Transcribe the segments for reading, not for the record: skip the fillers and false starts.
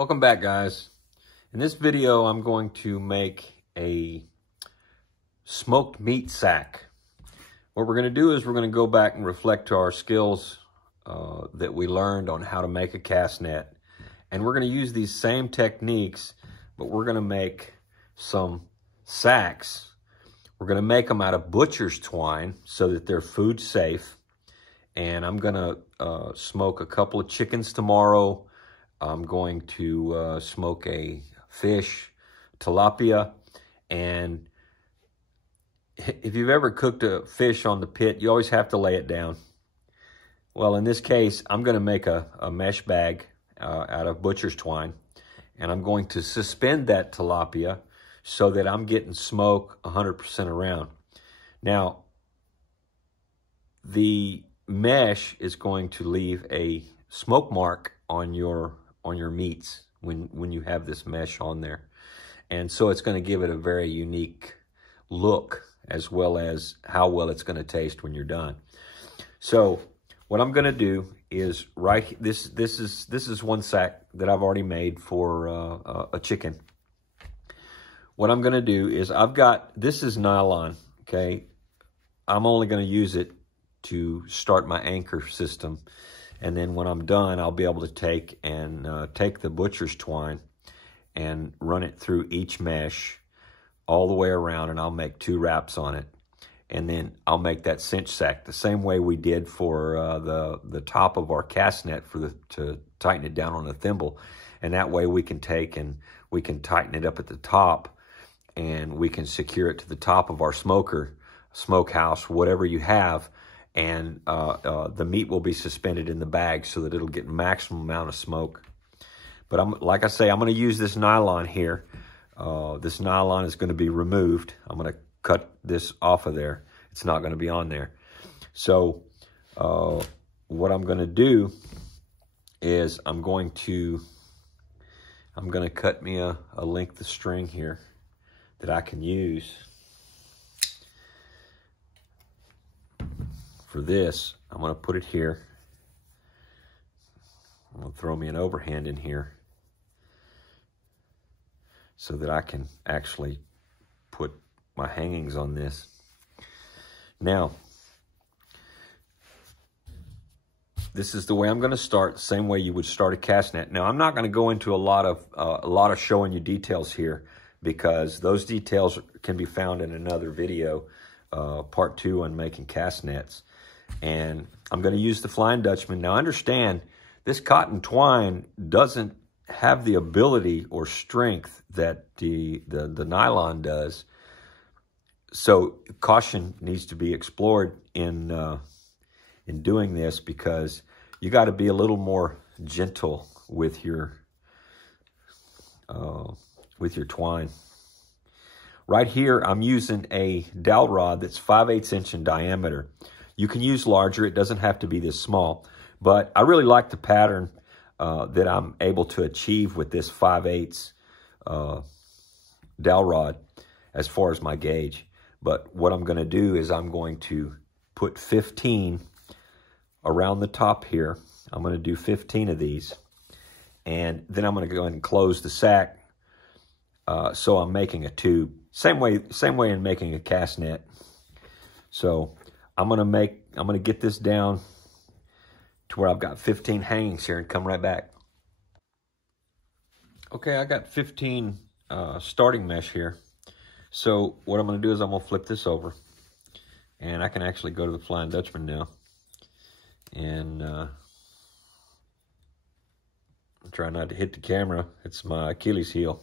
Welcome back, guys. In this video, I'm going to make a smoked meat sack. What we're going to do is we're going to go back and reflect to our skills that we learned on how to make a cast net. And we're going to use these same techniques, but we're going to make some sacks. We're going to make them out of butcher's twine so that they're food safe. And I'm going to smoke a couple of chickens tomorrow. I'm going to smoke a fish, tilapia, and if you've ever cooked a fish on the pit, you always have to lay it down. Well, in this case, I'm going to make a mesh bag out of butcher's twine, and I'm going to suspend that tilapia so that I'm getting smoke 100% around. Now, the mesh is going to leave a smoke mark on your meats when you have this mesh on there. And so it's going to give it a very unique look as well as how well it's going to taste when you're done. So what I'm going to do is this is one sack that I've already made for a chicken. What I'm going to do is this is nylon, okay? I'm only going to use it to start my anchor system. And then when I'm done, I'll be able to take the butcher's twine and run it through each mesh all the way around, and I'll make 2 wraps on it. And then I'll make that cinch sack the same way we did for the top of our cast net to tighten it down on the thimble. And that way we can we can tighten it up at the top, and we can secure it to the top of our smokehouse, whatever you have. And the meat will be suspended in the bag so that it'll get maximum amount of smoke. But like I say, I'm going to use this nylon here. This nylon is going to be removed. I'm going to cut this off of there. It's not going to be on there. So what I'm going to do is I'm going to cut me a length of string here that I can use. For this, I'm going to put it here. I'm going to throw me an overhand in here so that I can actually put my hangings on this. Now, this is the way I'm going to start, the same way you would start a cast net. Now, I'm not going to go into a lot of showing you details here, because those details can be found in another video, part 2 on making cast nets. And I'm going to use the Flying Dutchman. Now, understand, this cotton twine doesn't have the ability or strength that the nylon does. So caution needs to be explored in doing this, because you got to be a little more gentle with your twine. Right here, I'm using a dowel rod that's 5/8 inch in diameter. You can use larger. It doesn't have to be this small. But I really like the pattern that I'm able to achieve with this 5/8 dowel rod as far as my gauge. But what I'm going to do is I'm going to put 15 around the top here. I'm going to do 15 of these. And then I'm going to go ahead and close the sack. So I'm making a tube. Same way in making a cast net. So I'm gonna get this down to where I've got 15 hangings here and come right back. Okay, I got 15 starting mesh here. So what I'm gonna do is I'm gonna flip this over, and I can actually go to the Flying Dutchman now. And try not to hit the camera. It's my Achilles heel.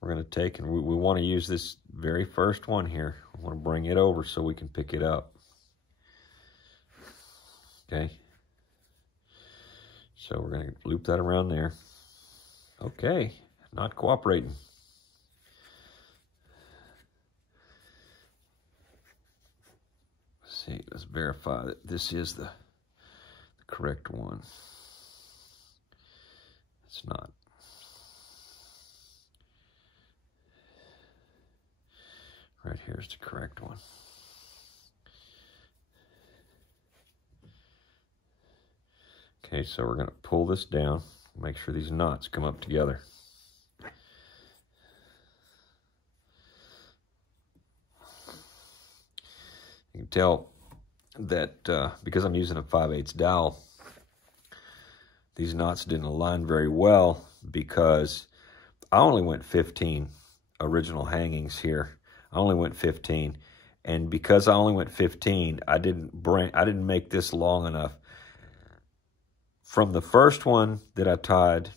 We're going to take, and we want to use this very first one here. We want to bring it over so we can pick it up. Okay. So we're going to loop that around there. Okay. Not cooperating. Let's see. Let's verify that this is the correct one. It's not. Right here's the correct one. Okay, so we're going to pull this down. Make sure these knots come up together. You can tell that because I'm using a 5/8 dowel, these knots didn't align very well because I only went 15 original hangings here. I only went 15, and because I only went 15, I didn't make this long enough. From the first one that I tied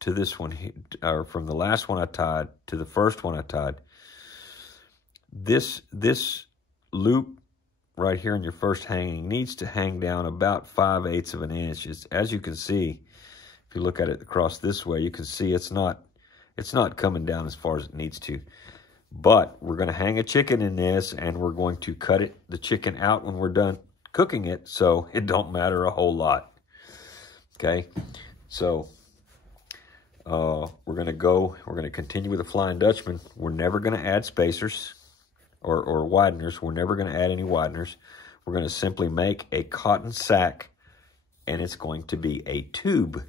to this one, or from the last one I tied to the first one I tied, this loop right here in your first hanging needs to hang down about 5/8 of an inch. As you can see, if you look at it across this way, you can see it's not coming down as far as it needs to. But we're going to hang a chicken in this, and we're going to cut the chicken out when we're done cooking it, so it don't matter a whole lot. Okay, so we're going to continue with the Flying Dutchman. We're never going to add spacers or wideners. We're never going to add any wideners. We're going to simply make a cotton sack, and it's going to be a tube.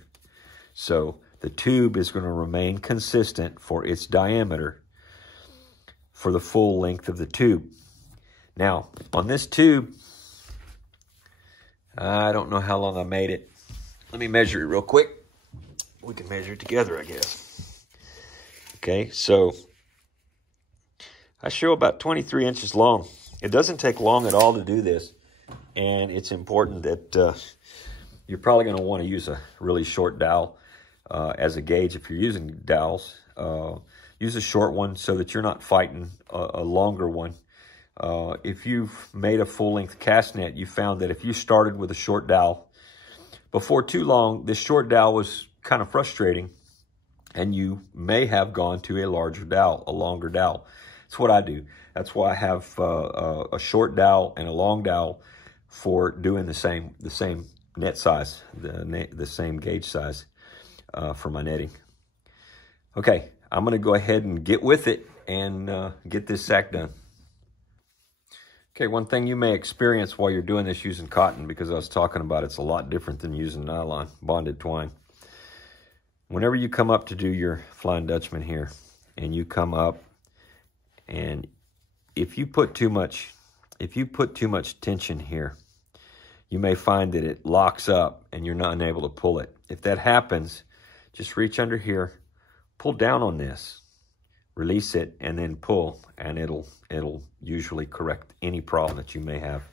So the tube is going to remain consistent for its diameter for the full length of the tube. Now, on this tube, I don't know how long I made it. Let me measure it real quick. We can measure it together, I guess. Okay, so I show about 23 inches long. It doesn't take long at all to do this, and it's important that you're probably going to want to use a really short dowel as a gauge. If you're using dowels, use a short one so that you're not fighting a longer one. If you've made a full-length cast net, you found that if you started with a short dowel, before too long, this short dowel was kind of frustrating, and you may have gone to a larger dowel, a longer dowel. That's what I do. That's why I have a short dowel and a long dowel for doing the same net size, the same gauge size for my netting. Okay, I'm going to go ahead and get with it and get this sack done. Okay, one thing you may experience while you're doing this using cotton, because I was talking about it's a lot different than using nylon, bonded twine. Whenever you come up to do your Flying Dutchman here, and you come up, and if you put too much tension here, you may find that it locks up and you're not able to pull it. If that happens, just reach under here, pull down on this, release it, and then pull, and it'll usually correct any problem that you may have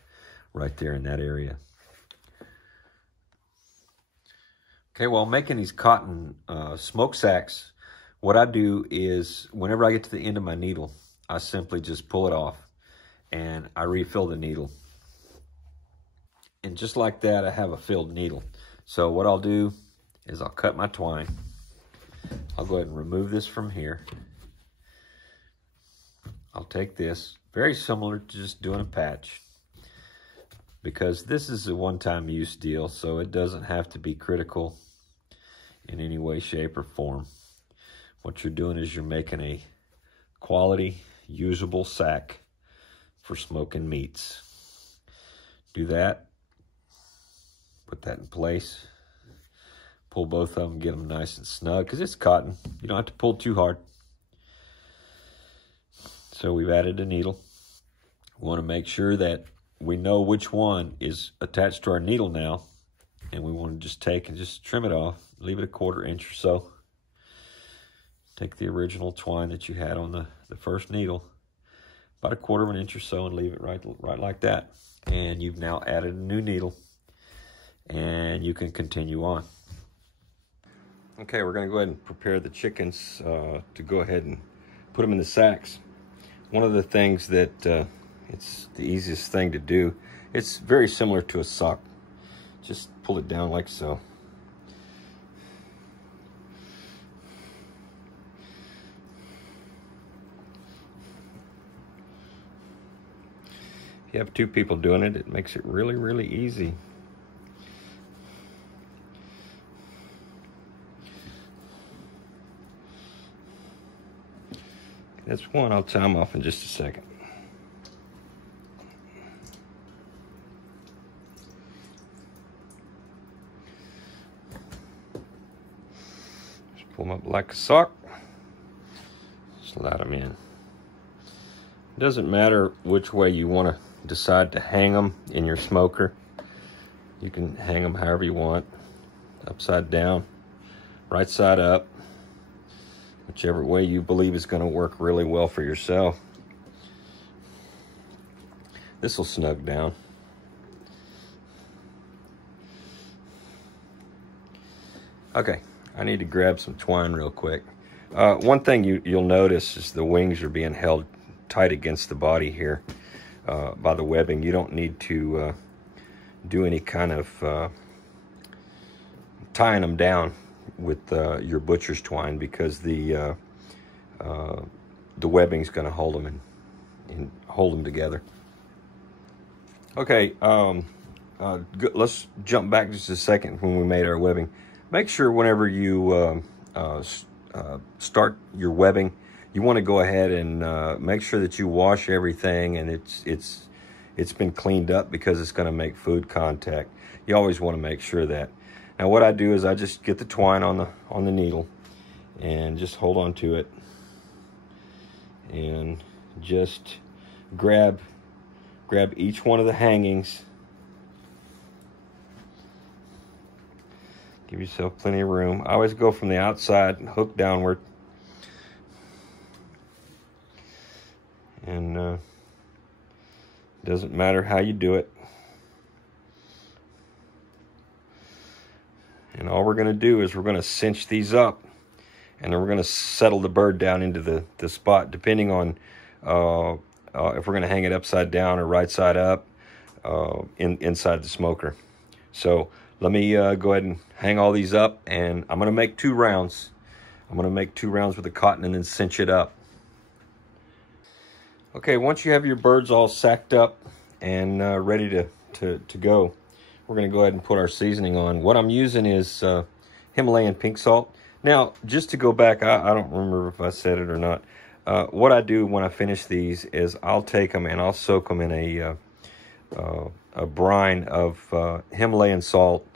right there in that area. Okay, while making these cotton smoke sacks, what I do is whenever I get to the end of my needle, I simply just pull it off and I refill the needle. And just like that, I have a filled needle. So what I'll do is I'll cut my twine. I'll go ahead and remove this from here. I'll take this, very similar to just doing a patch, because this is a one-time use deal, so it doesn't have to be critical in any way, shape, or form. What you're doing is you're making a quality, usable sack for smoking meats. Do that, put that in place, pull both of them, get them nice and snug, because it's cotton. You don't have to pull too hard. So we've added a needle. We want to make sure that we know which one is attached to our needle now, and we want to just take and just trim it off, leave it a 1/4 inch or so. Take the original twine that you had on the first needle, about a 1/4 inch or so, and leave it right like that. And you've now added a new needle, and you can continue on. Okay, we're going to go ahead and prepare the chickens to go ahead and put them in the sacks. One of the things that it's the easiest thing to do, it's very similar to a sock. Just pull it down like so. If you have 2 people doing it, it makes it really, really easy. That's one. I'll tie them off in just a second. Pull them up like a sock. Slide them in. It doesn't matter which way you want to decide to hang them in your smoker. You can hang them however you want. Upside down, right side up. Whichever way you believe is going to work really well for yourself. This will snug down. Okay, I need to grab some twine real quick. One thing you'll notice is the wings are being held tight against the body here by the webbing. You don't need to do any kind of tying them down with your butcher's twine, because the webbing's going to hold them and hold them together. Okay, let's jump back just a second when we made our webbing. Make sure whenever you start your webbing, you want to go ahead and make sure that you wash everything and it's been cleaned up, because it's going to make food contact. You always want to make sure that. Now what I do is I just get the twine on the needle and just hold on to it and just grab each one of the hangings. Give yourself plenty of room. I always go from the outside and hook downward. And doesn't matter how you do it. And all we're going to do is we're going to cinch these up, and then we're going to settle the bird down into the spot, depending on if we're going to hang it upside down or right side up inside the smoker. So let me go ahead and hang all these up, and I'm going to make 2 rounds. I'm going to make 2 rounds with the cotton and then cinch it up. Okay, once you have your birds all sacked up and ready to go, we're going to go ahead and put our seasoning on. What I'm using is Himalayan pink salt. Now, just to go back, I don't remember if I said it or not. What I do when I finish these is I'll take them and I'll soak them in a brine of Himalayan salt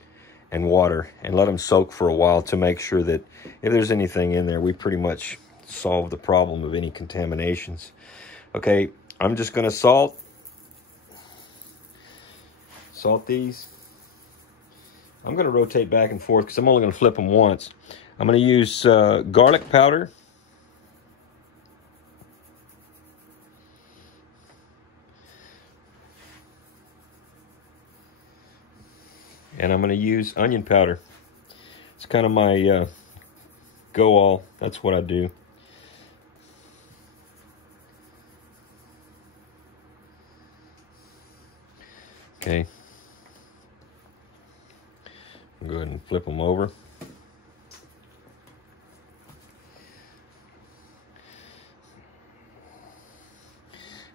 and water and let them soak for a while to make sure that if there's anything in there, we pretty much solve the problem of any contaminations. Okay, I'm just going to salt these. I'm going to rotate back and forth because I'm only going to flip them once. I'm going to use garlic powder. And I'm going to use onion powder. It's kind of my go-all. That's what I do. Okay. Go ahead and flip them over.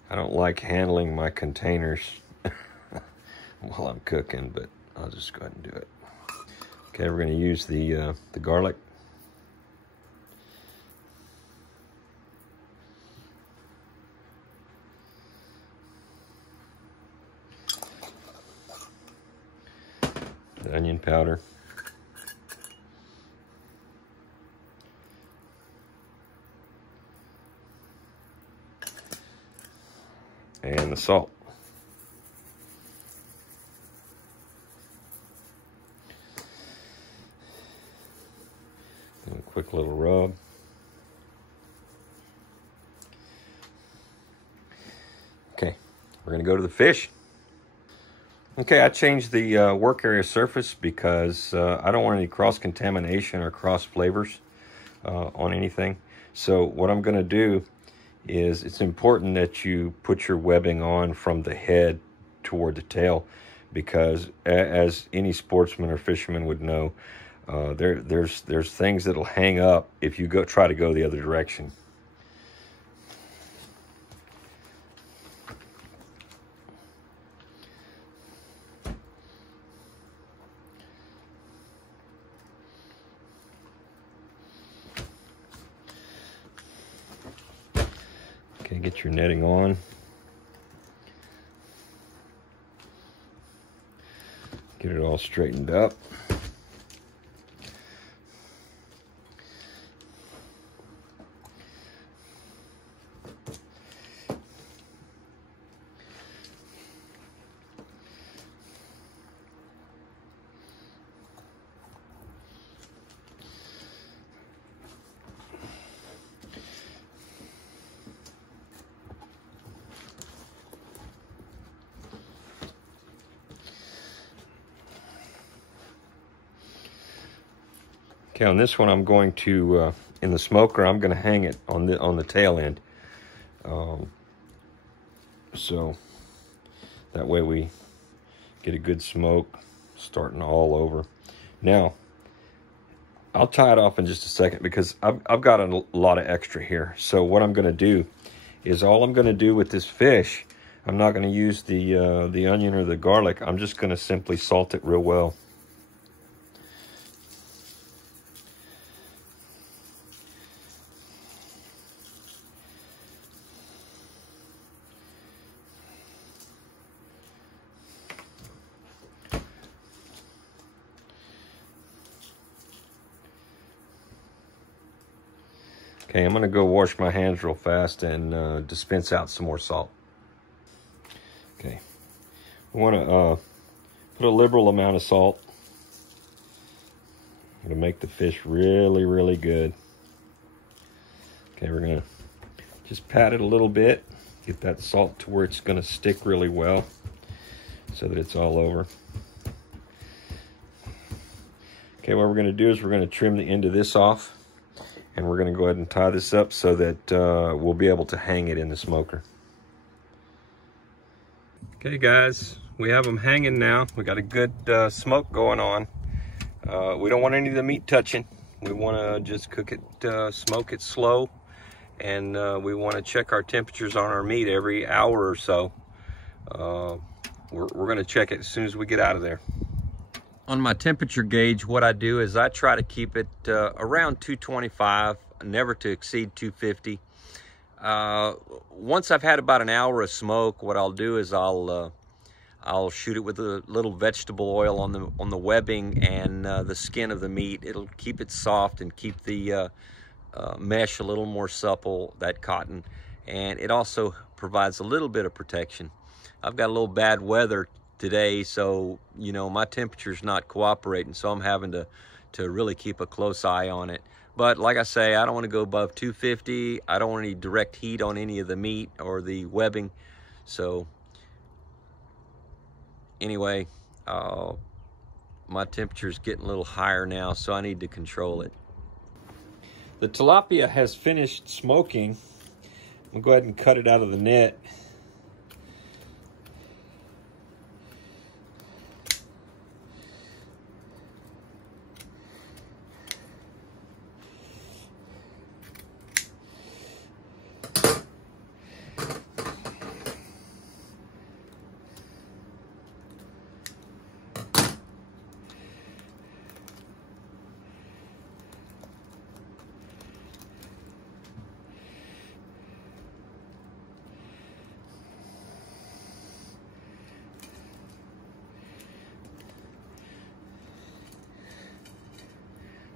I don't like handling my containers while I'm cooking, but I'll just go ahead and do it. Okay, we're going to use the garlic. The onion powder. And the salt. And a quick little rub. Okay, we're going to go to the fish. Okay, I changed the work area surface because I don't want any cross-contamination or cross-flavors on anything. So what I'm going to do is it's important that you put your webbing on from the head toward the tail, because as any sportsman or fisherman would know, there's things that'll hang up if you try to go the other direction. Okay, get your netting on. Get it all straightened up. Okay, on this one I'm going to, in the smoker, I'm going to hang it on the tail end. So that way we get a good smoke starting all over. Now, I'll tie it off in just a second because I've got a lot of extra here. So what I'm going to do is all I'm going to do with this fish, I'm not going to use the onion or the garlic. I'm just going to simply salt it real well. Okay, I'm gonna go wash my hands real fast and dispense out some more salt. Okay, I wanna put a liberal amount of salt. I'm gonna make the fish really, really good. Okay, we're gonna just pat it a little bit, get that salt to where it's gonna stick really well so that it's all over. Okay, what we're gonna do is we're gonna trim the end of this off. And we're going to go ahead and tie this up so that we'll be able to hang it in the smoker. Okay guys, we have them hanging now. We got a good smoke going on. We don't want any of the meat touching. We want to just cook it, smoke it slow. And we want to check our temperatures on our meat every hour or so. We're going to check it as soon as we get out of there. On my temperature gauge, what I do is I try to keep it around 225, never to exceed 250. Once I've had about an hour of smoke, what I'll do is I'll shoot it with a little vegetable oil on the webbing and the skin of the meat. It'll keep it soft and keep the mesh a little more supple, that cotton, and it also provides a little bit of protection. I've got a little bad weather today, so you know my temperature's not cooperating, so I'm having to really keep a close eye on it. But like I say, I don't want to go above 250. I don't want any direct heat on any of the meat or the webbing. So anyway, my temperature's getting a little higher now, so I need to control it. The tilapia has finished smoking. I'm gonna go ahead and cut it out of the net.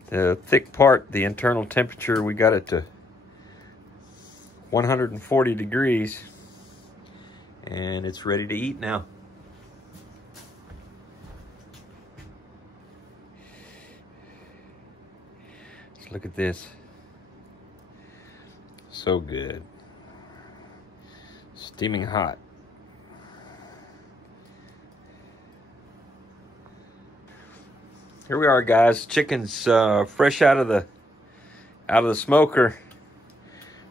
The thick part, the internal temperature, we got it to 140 degrees, and it's ready to eat now. Let's look at this. So good. Steaming hot. Here we are, guys. Chicken's fresh out of the smoker.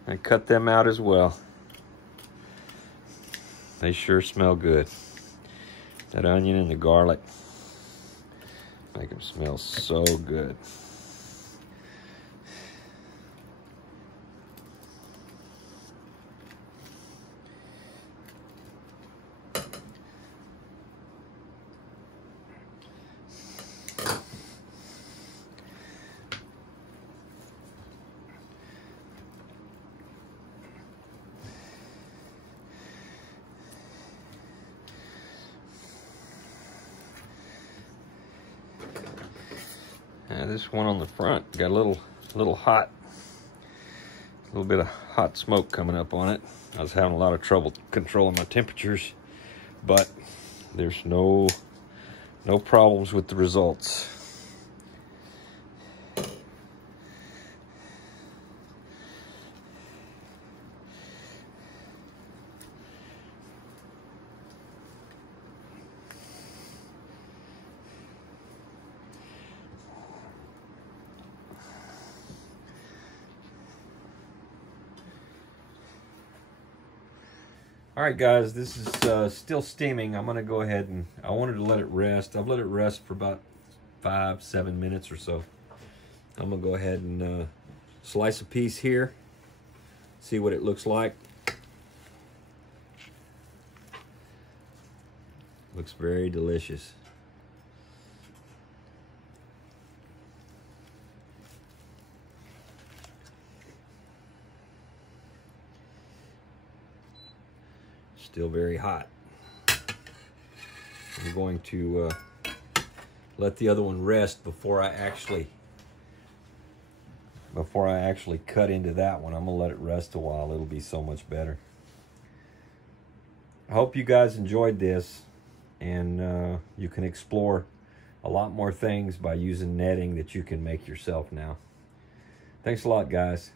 I cut them out as well. They sure smell good. That onion and the garlic make them smell so good. This one on the front got a little hot, a little bit of hot smoke coming up on it. I was having a lot of trouble controlling my temperatures, but there's no problems with the results. All right, guys, this is still steaming. I'm gonna go ahead and I wanted to let it rest. I've let it rest for about 5-7 minutes or so. I'm gonna go ahead and slice a piece here, see what it looks like. Looks very delicious. Still very hot. I'm going to let the other one rest before I actually cut into that one. I'm gonna let it rest a while. It'll be so much better. I hope you guys enjoyed this, and you can explore a lot more things by using netting that you can make yourself now. Thanks a lot, guys.